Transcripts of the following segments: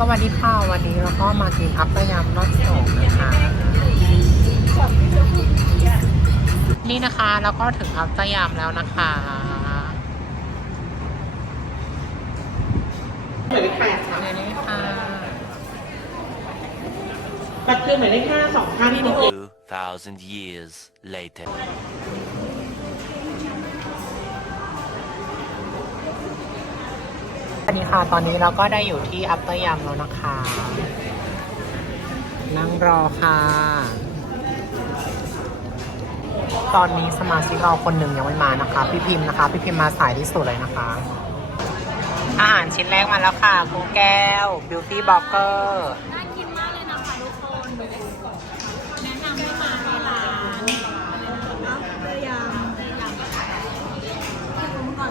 สวัสดีค่ะวันนี้เราก็มากินอัปเปอร์ยำรอบสองนะคะ นี่นะคะแล้วก็ถึงอัปเปอร์ยำแล้วนะคะหมายเลขแปดค่ะนี่ค่ะบัตรคือหมายเลขห้าสองท่านที่2,000 years later. ดีค่ะ ตอนนี้เราก็ได้อยู่ที่อัปเปอร์ยามแล้วนะคะ นั่งรอค่ะ ตอนนี้สมาชิกเราคนหนึ่งยังไม่มานะคะ พี่พิมพ์นะคะ พี่พิมพ์มาสายที่สุดเลยนะคะ อาหารชิ้นแรกมาแล้วค่ะกูแก้ว Beauty b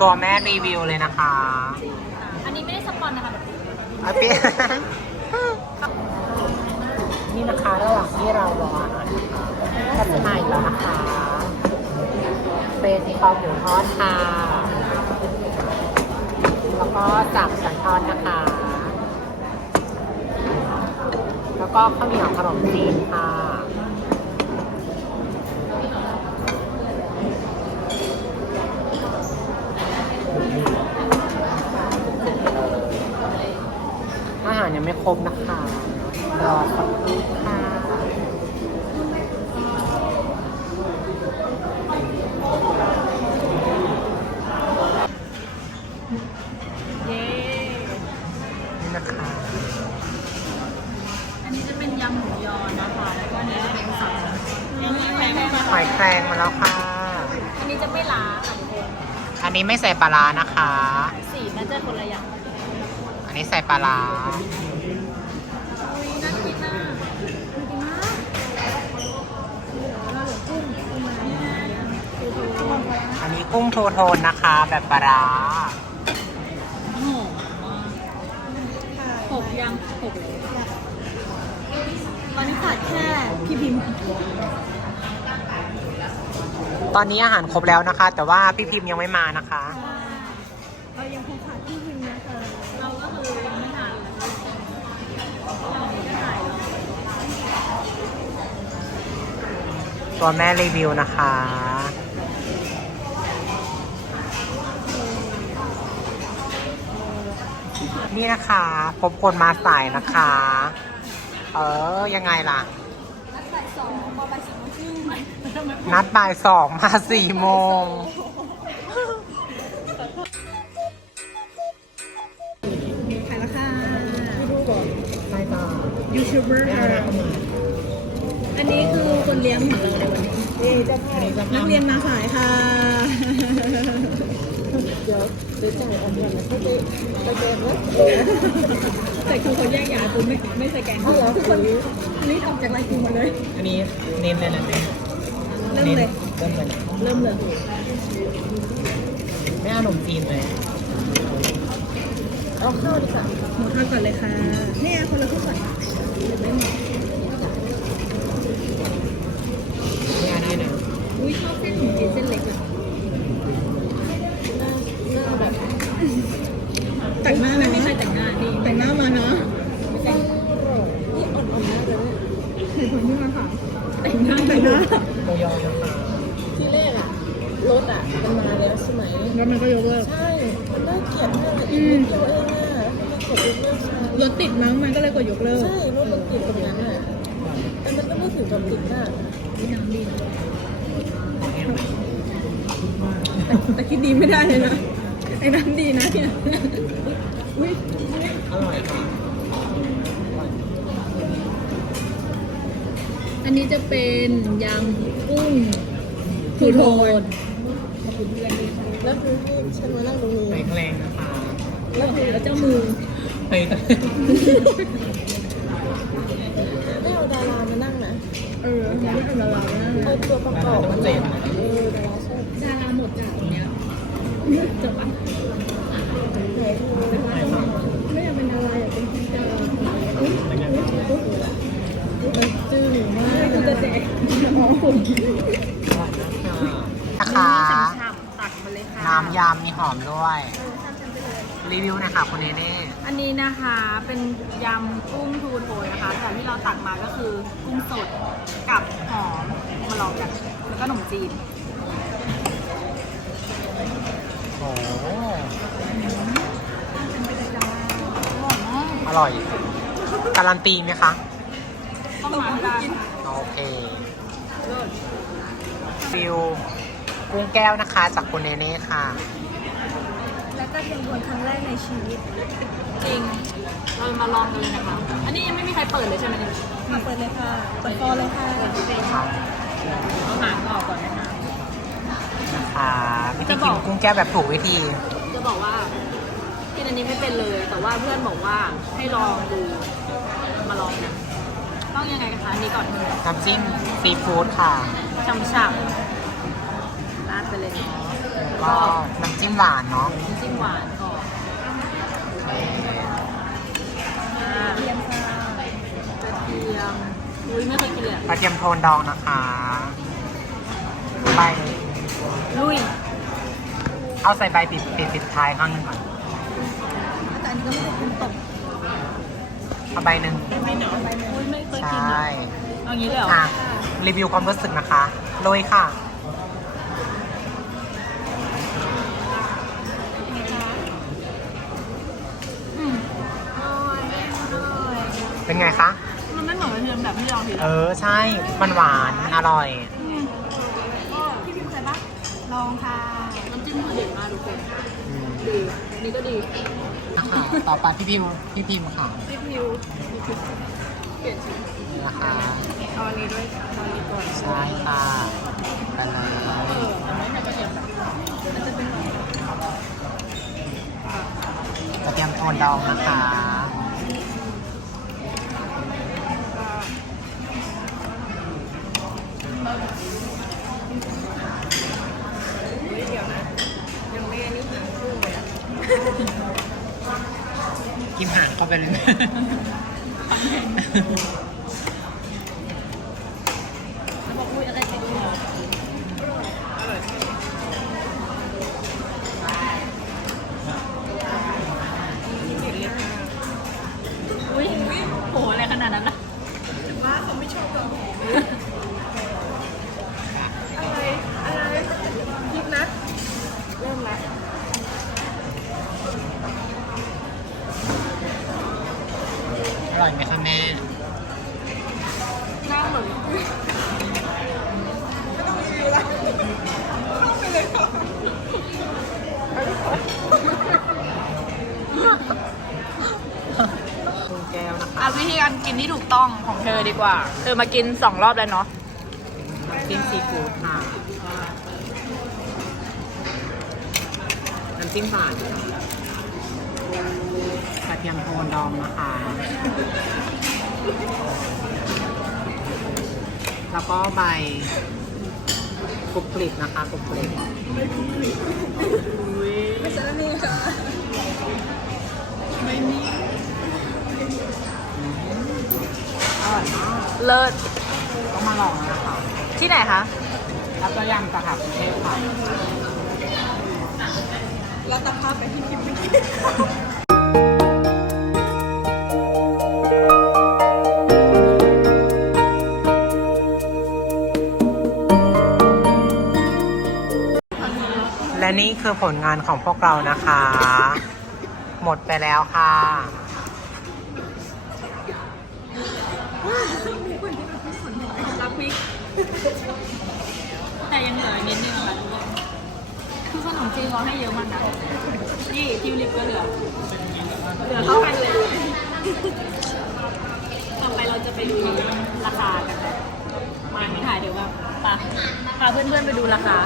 ตัวแม่รีวิวเลยนะคะอันนี้ไม่ได้สปอนนะคะอะพี่ นี่นะคะระหว่างที่เรารออาหารนะคะก็จะมาอีกแล้วนะคะ เป็นคอหมูทอดค่ะ แล้วก็จับสันทอดนะคะ แล้วก็ข้าวเหนียวขนมจีนค่ะ อาหาร ยังไม่ครบนะคะรอสักครู่ค่ะเย้นี่นะคะอันนี้จะเป็นยำหมูยอนะคะแล้วก็อันนี้จะเป็นสับอันนี้แพงมากหอยแครงมาแล้วค่ะ อันนี้จะไม่ล้าค่ะทุกคนอันนี้ไม่ใส่ปลาร้านะคะ สีน่าจะคนละอย่าง อันนี้ใส่ปลาร้า กุ้งทูโทนนะคะ แบบปลาร้าหอมมากหกยังหกเลยตอนนี้ขาดแค่พี่พิมพ์ตอนนี้อาหารครบแล้วนะคะ แต่ว่าพี่พิมพ์ยังไม่มานะคะ เรายังคงขาดพี่พิมพ์นะคะเราก็คือยังไม่ทานเลยเราไม่ได้ถ่ายแล้วตัวแม่รีวิวนะคะ นี่นะคะพบคนมาสายนะคะ เออ ยังไงล่ะ นัดบ่ายสองพอบ่ายสี่โมงครึ่งไหมนัดบ่ายสองมาสี่โมงขายราคาใช่จ้ายูทูบเบอร์อันนี้คือคนเลี้ยงหมาเลยวันนี้นักเรียนมาขายค่ะ เดี๋ยวซื้อจ่ายออนไลน์แล้วก็ไปไปแกนว่าแต่คือคนแยกย้ายกูไม่ไม่สแกนทุกคนรีบออกจากไลน์กูหมดเลยอันนี้เน้นเลยนะเน้นเริ่มเลยเริ่มเลยเริ่มเลยไม่เอาขนมจีนเลยเอาข้าวดีกว่าหมูทอดก่อนเลยค่ะเนี่ยคนละครึ่งก่อนไม่หมด ไม่เอาได้นะ อุ้ยชอบเส้นหมูจีนเส้นเล็กอะแต่งหน้าไหมไม่ใช่แต่งหน้าดีแต่งหน้ามาเนาะไม่ใช่นี่อ่อนๆมากเลยใครคนที่มาค่ะแต่งหน้าแต่งหน้า โมยอนะคะ ที่แรกอะรถอะมันมาแล้วใช่ไหม แล้วมันก็ยกเลิกใช่มันน่าเกลียดมากเลยอีกนิดเดียวเองอะทำไมกดยกเลิกช้ารถติดมั้งมันก็เลยกดยกเลิกใช่รถมันติดตรงนั้นอะแต่มันก็ไม่ถึงกับติดมากนี่น้ำดีนะแต่แต่คิดดีไม่ได้เลยนะไอ้น้ำดีนะเนี่ยอุ้ยอร่อยค่ะอันนี้จะเป็นยำกุ้งทูโทน แล้วคือที่ฉันมานั่งตรงนี้หอยแครงนะคะแล้วแล้วเจ้ามือเฮ้ยไม่เอาดารามานั่งนะเออไม่เอาละลายนะเอาตัวประกอบมานั่งเออดาราชอบดาราหมดจากตรงเนี้ยจบปะไหนดูไม่อยากเป็นดาราอยากเป็นดาราอุ้ยอุ้ยอุ้ยมันจืดมากกูจะแจกอ๋อคุณนะคะ น้ำยำมีหอมด้วยฉ่ำๆไปเลยรีวิวหนะคะคุณเนเน่อันนี้นะคะเป็นยำกุ้งทูโทยนะคะ แต่ที่เราตักมาก็คือกุ้งสดกับหอมมาลองกันแล้วก็ขนมจีนโอ้อร่อยมากอร่อยการันตีไหมคะ ต้องมาที่บ้านโอเคฟิว กุ้งแก้วนะคะ จากคุณเนเน่ค่ะ และก็เป็นคนครั้งแรกในชีวิตจริง เรามาลองกันเลยนะคะ อันนี้ยังไม่มีใครเปิดเลยใช่ไหมเนี่ยมาเปิดเลยค่ะเปิดฟอเลยค่ะเอาหางออกก่อนนะคะนะคะวิธีกินกุ้งแก้วแบบถูกวิธี จะบอกว่ากินอันนี้ไม่เป็นเลย แต่ว่าเพื่อนบอกว่าให้ลองดู มาลองนะต้องยังไงคะอันนี้ก่อนน้ำจิ้มซีฟู้ดค่ะช่ำๆราด ไปเลยเนาะก็น้ำจิ้มหวานเนาะน้ำจิ้มหวานก่อนอ่ากเรียมค่ะกระเทียมอุ้ยไม่เคยกินเลยอะกระเทียมโทนดองนะคะใบลุยเอาใส่ใบปิดปิดปิดท้ายข้างหนึงก่อน แต่อันนี้ก็ไม่ได้คุณตกเอาใบหนึ่งอุ้ยไม่เคยใชกินเล่ยเอางี้เลยเหรออะรีวิวความรู้สึกนะคะโรยค่ะ เป็นไงคะ มันไม่เหมือนกระเทียมแบบที่เราคิดเออใช่ มันหวาน อร่อย พี่พิมพ์เคยปะลองค่ะน้ำจิ้มคือเด็ดมากทุกคนอืมดีอันนี้ก็ดีค่ะต่อไปพี่พิมพ์พี่พิมพ์ค่ะพี่พิวเปลี่ยนชื่อนี่นะคะเอาอันนี้ด้วยเอาอันนี้ก่อนใช่ค่ะไปเลยเออมันไม่ใช่กระเทียมแบบมันจะเป็นแบบกระเทียมโทนดองนะคะ กินห การกินที่ถูกต้องของเธอดีกว่า เธอมากินสองรอบแล้วเนาะน้ำจิ้มซีฟู้ดค่ะน้ำจิ้มหวานค่ะกระเทียมโทนดองนะคะ แล้วก็ใบกรุบกริบนะคะกรุบกริบไม่ใช่แล้วนี่ อร่อยมากเลิศต้องมาลองนะคะที่ไหนคะรับตัวย่างสาขากรุงเทพค่ะเราตัดภาพไปที่พิมพ์เมื่อกี้และนี่คือผลงานของพวกเรานะคะ หมดไปแล้วค่ะ รับพริก แต่ยังเหลือนิดนึงค่ะทุกคนคือขนมจีนเขาให้เยอะมากนะ นี่ทิวลิปก็เหลือ เหลือเท่ากันเลย ต่อไปเราจะไปดูราคากันนะมาไม่ถ่ายเดี๋ยวแบบปะพาเพื่อนๆไปดูราคา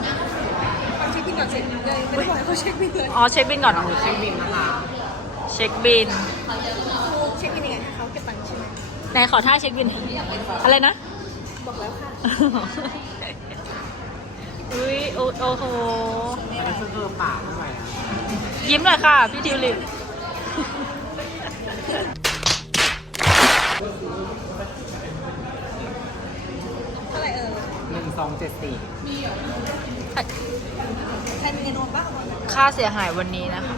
เช็คบินก่อนสิเลยไม่ได้บอกให้เขาเช็คบินเลยอ๋อเช็คบินก่อนเหรอเช็คบินนะคะ เช็คบินเช็คบิน ไหมไหนขอท่าเช็คบิน อะไรนะ บอกแล้วค่ะ อุ้ยโอ้โอ้โหอันนี้คือเกลือป่าด้วยอะยิ้มหน่อยค่ะ พี่ทิวลิปเท่าไหร่เออหนึ่งสองเจ็ดสี่ใครมีเงินโอนบ้างค่าเสียหายวันนี้นะคะไม่มี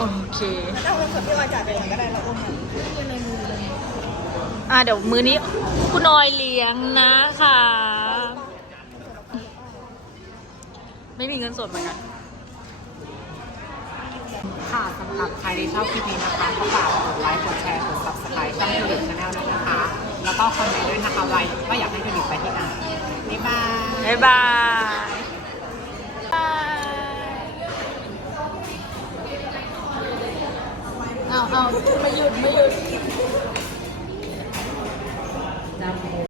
โอเคเอาเงินสดที่วางจ่ายไปก่อนก็ได้เราอุ้มเงินอะเดี๋ยวมื้อนี้คุณออยเลี้ยงนะคะ ไม่มีเงินสดเหมือนกัน ค่ะสำหรับใครที่ชอบคลิปนี้นะคะก็ฝากกดไลค์กดแชร์กด subscribe ช่องทูดิชแนลด้วยนะคะ แล้วก็คอมเมนต์ด้วยนะคะว่าว่าอยากให้ทูดิไปที่ไหนบ๊ายบาย บ๊ายบาย เอาเอาไม่หยุดไม่หยุด